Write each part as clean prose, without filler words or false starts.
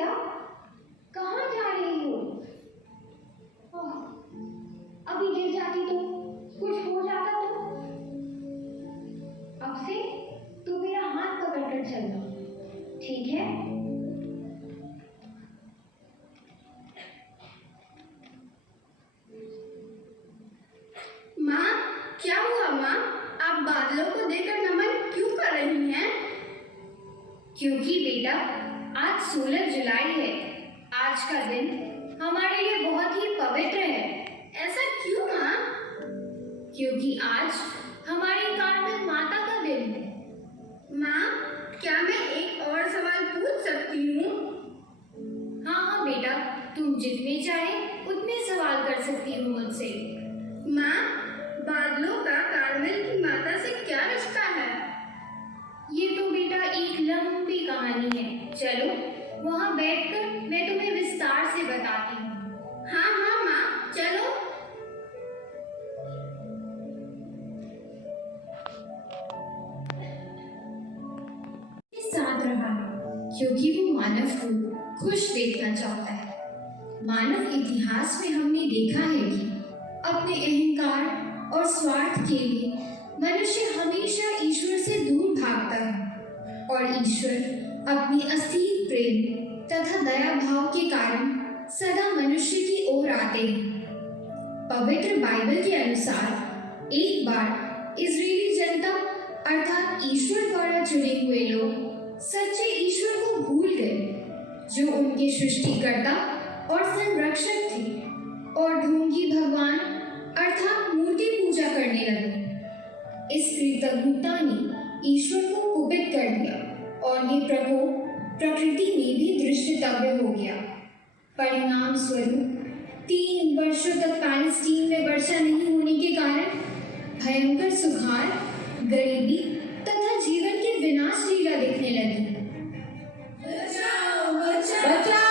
बेटा, कहाँ जा रही हो? ओह, अभी गिर जाती तो कुछ हो जाता तो? अब से तू मेरा हाथ पकड़कर चलना, ठीक है? माँ, क्या हुआ माँ? आप बादलों को देखकर नमन क्यों कर रही हैं? क्योंकि बेटा आज 16 जुलाई है। आज का दिन हमारे लिए बहुत ही पवित्र है। ऐसा क्यों माँ? क्योंकि आज हमारी कार्मेल माता का दिन है। माँ, क्या मैं एक और सवाल पूछ सकती हूँ? हाँ हाँ बेटा, तुम जितने चाहे उतने सवाल कर सकती हो मुझसे। माँ, बादलों का कार्मेल की माता से क्या रिश्ता है? ये तो बेटा एक लंबी कहानी है। चलो वहाँ बैठकर मैं तुम्हें विस्तार से बताती हूँ। हाँ हाँ माँ, चलो। साथ रहा है क्योंकि वो मानव को खुश देखना चाहता है। मानव इतिहास में हमने देखा है कि अपने अहंकार और स्वार्थ के लिए मनुष्य हमेशा ईश्वर से दूर भागता है और ईश्वर अपनी असीम प्रेम तथा दया भाव के कारण सदा मनुष्य की ओर आते हैं। पवित्र बाइबल के अनुसार एक बार इजरायली जनता अर्थात ईश्वर द्वारा चुने हुए लोग सच्चे ईश्वर को भूल गए जो उनके सृष्टिकर्ता और संरक्षक थे और ढोंगी भगवान अर्थात मूर्ति पूजा करने लगे। इस कृतज्ञता ने ईश्वर को कुपित कर दिया और ये प्रकोप प्रकृति में भी दृश्यतव्य हो गया। परिणाम स्वरूप 3 वर्षों तक पैलेस्टीन में वर्षा नहीं होने के कारण भयंकर सुखाड़, गरीबी तथा जीवन की विनाश लीला दिखने लगी। बचाओ, बचाओ, बचाओ,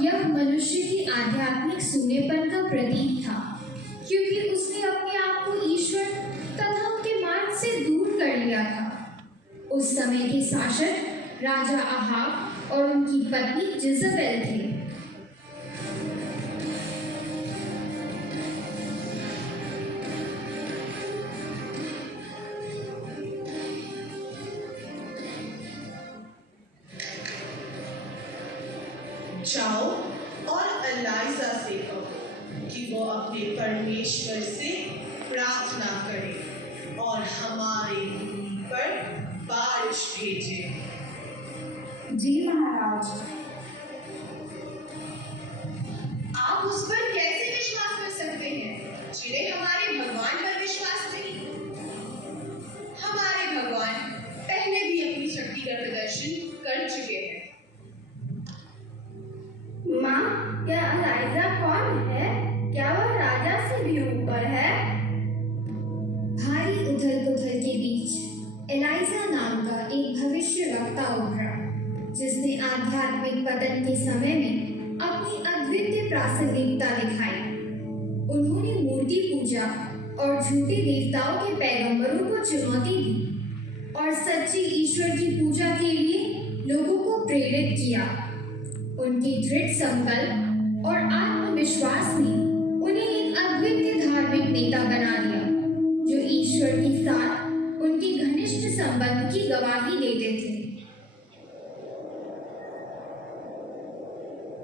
यह मनुष्य की आध्यात्मिक सूनेपन का प्रतीक था क्योंकि उसने अपने आप को ईश्वर तथा उनके मार्ग से दूर कर लिया था। उस समय के शासक राजा अहाब और उनकी पत्नी जिज़ेबेल थे। जाओ और एलाइजा से कहो कि वो अपने परमेश्वर से प्रार्थना करे और हमारे भूमि पर बारिश भेजे। जी महाराज। आप उस पर कैसे विश्वास कर सकते हैं जिन्हें हमारे भगवान पर विश्वास नहीं? हमारे भगवान पहले भी अपनी शक्ति का प्रदर्शन कर चुके हैं। माँ, यह एलाइजा कौन है? क्या वह राजा से भी ऊपर है? भारी उथल पुथल के बीच एलाइजा नाम का एक भविष्यवक्ता उभरा जिसने आध्यात्मिक पतन के समय में अपनी अद्वितीय प्रासंगिकता दिखाई। उन्होंने मूर्ति पूजा और झूठे देवताओं के पैगंबरों को चुनौती दी और सच्चे ईश्वर की पूजा के लिए लोगों को प्रेरित किया। उनके दृढ़ संकल्प और आत्मविश्वास ने उन्हें एक अद्वितीय धार्मिक नेता बना दिया जो ईश्वर के साथ उनके घनिष्ठ संबंध की गवाही देते थे।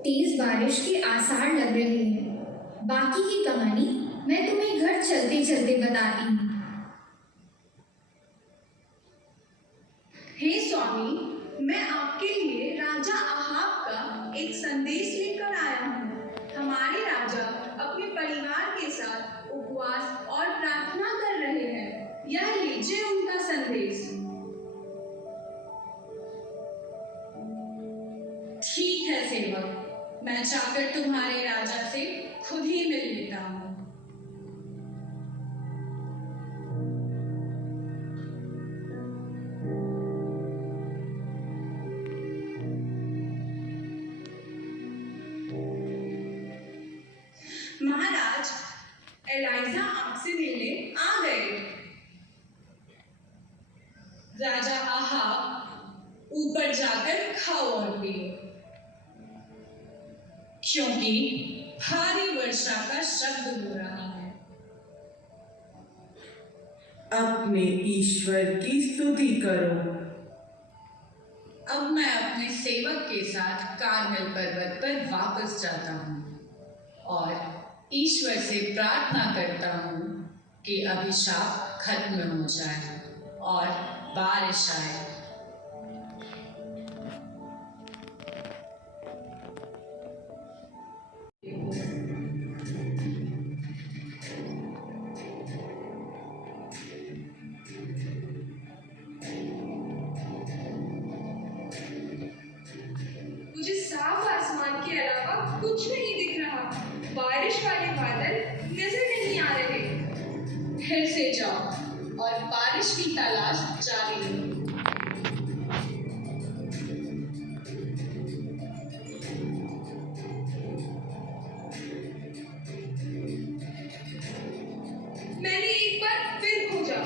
तेज बारिश के आसार लग रहे हैं। बाकी की कहानी मैं तुम्हें घर चलते चलते बताती हूँ। हे स्वामी, मैं आपके लिए राजा अहाब का एक संदेश लेकर आया हूँ। हमारे राजा अपने परिवार के साथ उपवास और प्रार्थना कर रहे हैं। यह लीजिए उनका संदेश। ठीक है सेवक, मैं जाकर तुम्हारे राजा से खुद ही मिल लेता हूँ। महाराज, एलाइजा आपसे मिलने आ गए। राजा आहाब ऊपर जाकर खाओ और पियो, क्योंकि भारी वर्षा का शब्द हो रहा है। अपने ईश्वर की स्तुति करो। अब मैं अपने सेवक के साथ कारमेल पर्वत पर वापस जाता हूँ और ईश्वर से प्रार्थना करता हूँ कि अभिशाप खत्म हो जाए और बारिश आए। मुझे साफ आसमान के अलावा कुछ नहीं दिख रहा। बारिश वाले बादल नजर नहीं आ रहे। फिर से जाओ और बारिश की तलाश जारी रखो। मैंने एक बार फिर खोजा,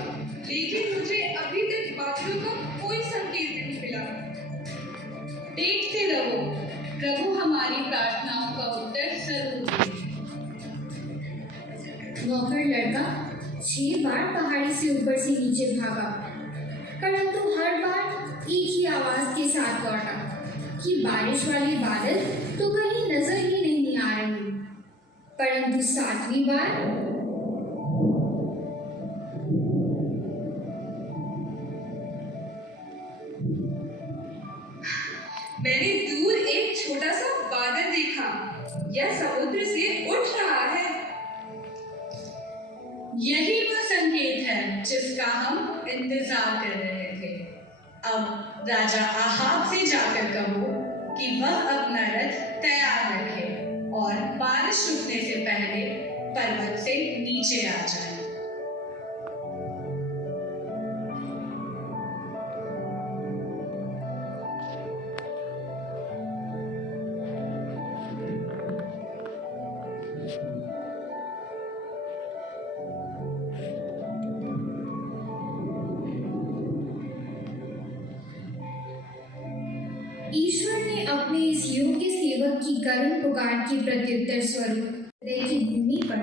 लेकिन मुझे अभी तक बादलों का कोई संकेत नहीं मिला। देखते रहो, प्रभु हमारी प्रार्थनाओं का उत्तर जरूर देंगे। नौकर लड़का 6 बार पहाड़ी से ऊपर से नीचे भागा, परंतु हर बार एक ही आवाज के साथ लौटा कि बारिश वाले बादल तो कहीं नजर ही नहीं आ रहे। परंतु 7वीं बार मैंने दूर एक छोटा सा बादल देखा। यह समुद्र से उठ रहा है। यही वो संकेत है जिसका हम इंतजार कर रहे थे। अब राजा आहाब से जाकर कहो कि वह अपना रथ तैयार रखे और बारिश रुकने से पहले पर्वत से नीचे आ जाए। ईश्वर ने अपने इस योग्य सेवक की करुण पुकार के प्रत्युत्तर स्वरूप हृदय की भूमि पर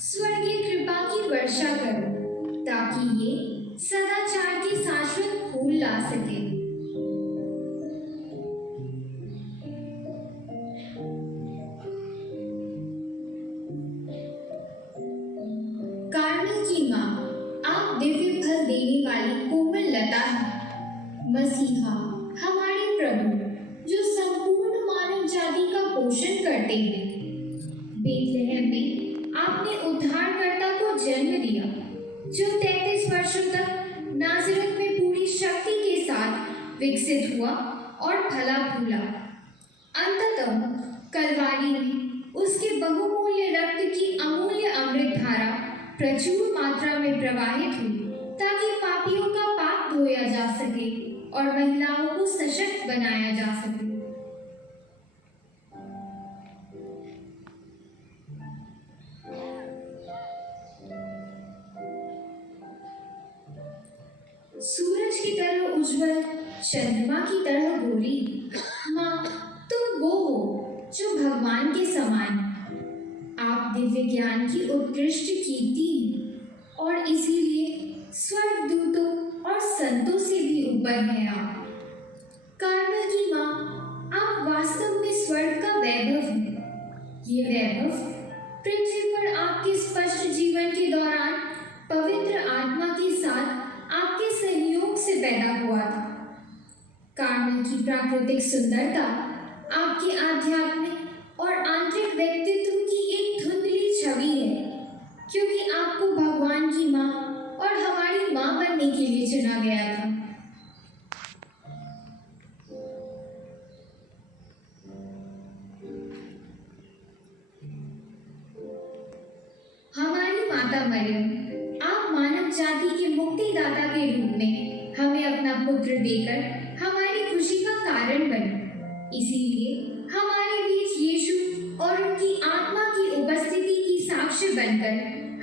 स्वर्गीय कृपा की वर्षा करो, ताकि ये सदाचार के शाश्वत फूल ला सके। कार्मेल की माँ, आप दिव्य फल देने वाली कोमल लता है। मसीहा हमारे प्रभु, जो संपूर्ण मानव जाति का पोषण करते हैं, बेथलेहम में आपने उद्धारकर्ता को जन्म दिया, जो 33 वर्षों तक नाज़रेत में पूरी शक्ति के साथ विकसित हुआ और फला फूला। अंततः कलवारी में उसके बहुमूल्य रक्त की अमूल्य अमृत धारा प्रचुर मात्रा में प्रवाहित हुई, ताकि पापियों का पाप धोया जा सके और महिलाओं को सशक्त बनाया जा सके। सूरज की तरह उज्जवल, चंद्रमा की तरह गोरी माँ, तुम वो हो जो भगवान के समान है। आप दिव्य ज्ञान की उत्कृष्ट कीर्ति हैं और इसीलिए स्वर्गदूतों और संतों से भी ऊपर हैं आप। कार्मेल की माँ, आप वास्तव में स्वर्ग का वैभव हैं। ये वैभव पृथ्वी पर आपके स्पष्ट जीवन के दौरान पवित्र आत्मा के साथ आपके सहयोग से पैदा हुआ था। कार्मेल की प्राकृतिक सुंदरता आपके आध्यात्मिक और आंतरिक व्यक्तित्व की एक धुंधली छवि है, क्योंकि आपको भगवान की माँ और हमारी माँ बनने के लिए चुना गया था। हमारी माता मरियम, आप मानव जाति के मुक्तिदाता के रूप में हमें अपना पुत्र देकर हमारी खुशी का कारण बने। इसीलिए हमारे बीच यीशु और उनकी आत्मा की उपस्थिति की साक्ष्य बनकर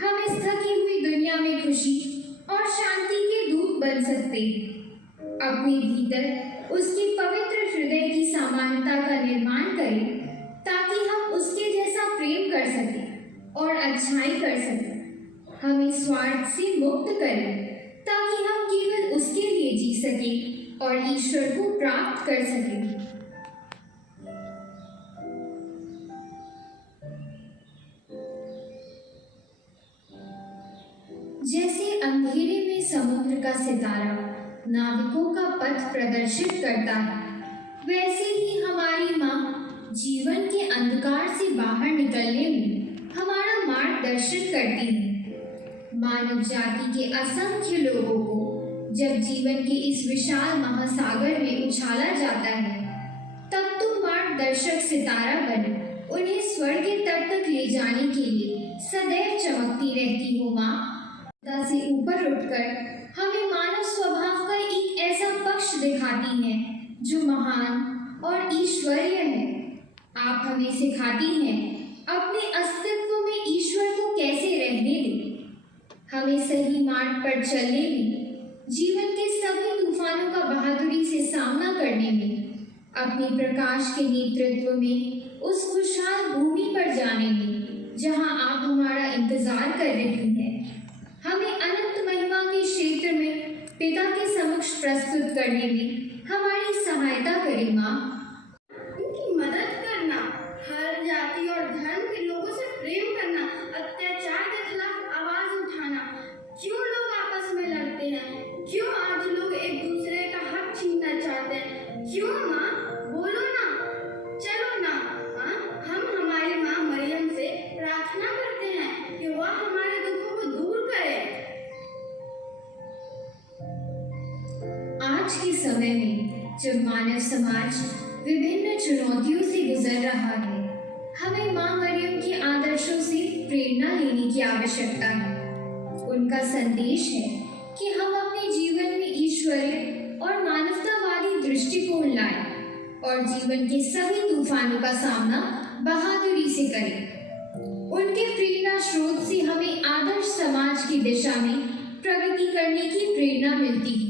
हम इस थकी हुई दुनिया में खुशी और शांति के दूत बन सकते हैं। अपने भीतर उसकी पवित्र हृदय की समानता का निर्माण करें ताकि हम उसके जैसा प्रेम कर सकें और अच्छाई कर सकें। हमें स्वार्थ से मुक्त करें ताकि हम केवल उसके लिए जी सकें और ईश्वर को प्राप्त कर सकें। जैसे अंधेरे में समुद्र का सितारा नाविकों का पथ प्रदर्शित करता है, वैसे ही हमारी माँ जीवन के अंधकार से बाहर निकलने में हमारा मार्गदर्शन करती है। मानव जाति के असंख्य लोगों को जब जीवन के इस विशाल महासागर में उछाला जाता है, तब तुम मार्गदर्शक सितारा बन उन्हें स्वर्ग के तट तक ले जाने के लिए सदैव चमकती रहती हो माँ। से ऊपर उठकर हमें मानव स्वभाव का एक ऐसा पक्ष दिखाती हैं जो महान और ईश्वरीय है। आप हमें सिखाती हैं अपने अस्तित्व में ईश्वर को कैसे रहने दें, हमें सही मार्ग पर चलने में, जीवन के सभी तूफानों का बहादुरी से सामना करने में, अपने प्रकाश के नेतृत्व में उस खुशहाल भूमि पर जाने में जहां आप हमारा इंतजार कर रही हैं। हमें अनंत महिमा के क्षेत्र में पिता के समक्ष प्रस्तुत करने में हमारी सहायता करें माँ। उनकी मदद करना, हर जाति और धर्म के लोगों से प्रेम करना, अत्याचार के खिलाफ आवाज उठाना। क्यों लोग आपस में लड़ते हैं? क्यों आज लोग एक दूसरे का हक छीनना चाहते हैं? क्यों माँ? बोलो ना, चलो ना। हम हमारी माँ मरियम से प्रार्थना करते हैं कि वह हमारे दुखों को दूर करे। आज के समय में जब मानव समाज विभिन्न चुनौतियों से गुजर रहा है, हमें माँ मरियम के आदर्शों से प्रेरणा लेने की आवश्यकता है। उनका संदेश है कि हम अपने जीवन में ईश्वरीय और मानवतावादी दृष्टिकोण लाएं और जीवन के सभी तूफानों का सामना बहादुरी से करें। उनके प्रेरणा स्रोत से हमें आदर्श समाज की दिशा में प्रगति करने की प्रेरणा मिलती है,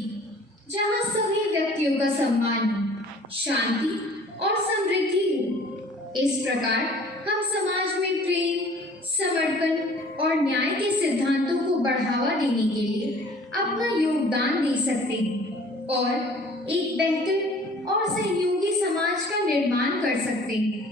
जहाँ सभी व्यक्तियों का सम्मान हो, शांति और समृद्धि हो। इस प्रकार हम समाज में प्रेम, समर्पण और न्याय के सिद्धांतों को बढ़ावा देने के लिए अपना योगदान दे सकते हैं और एक बेहतर और सहयोगी समाज का निर्माण कर सकते हैं।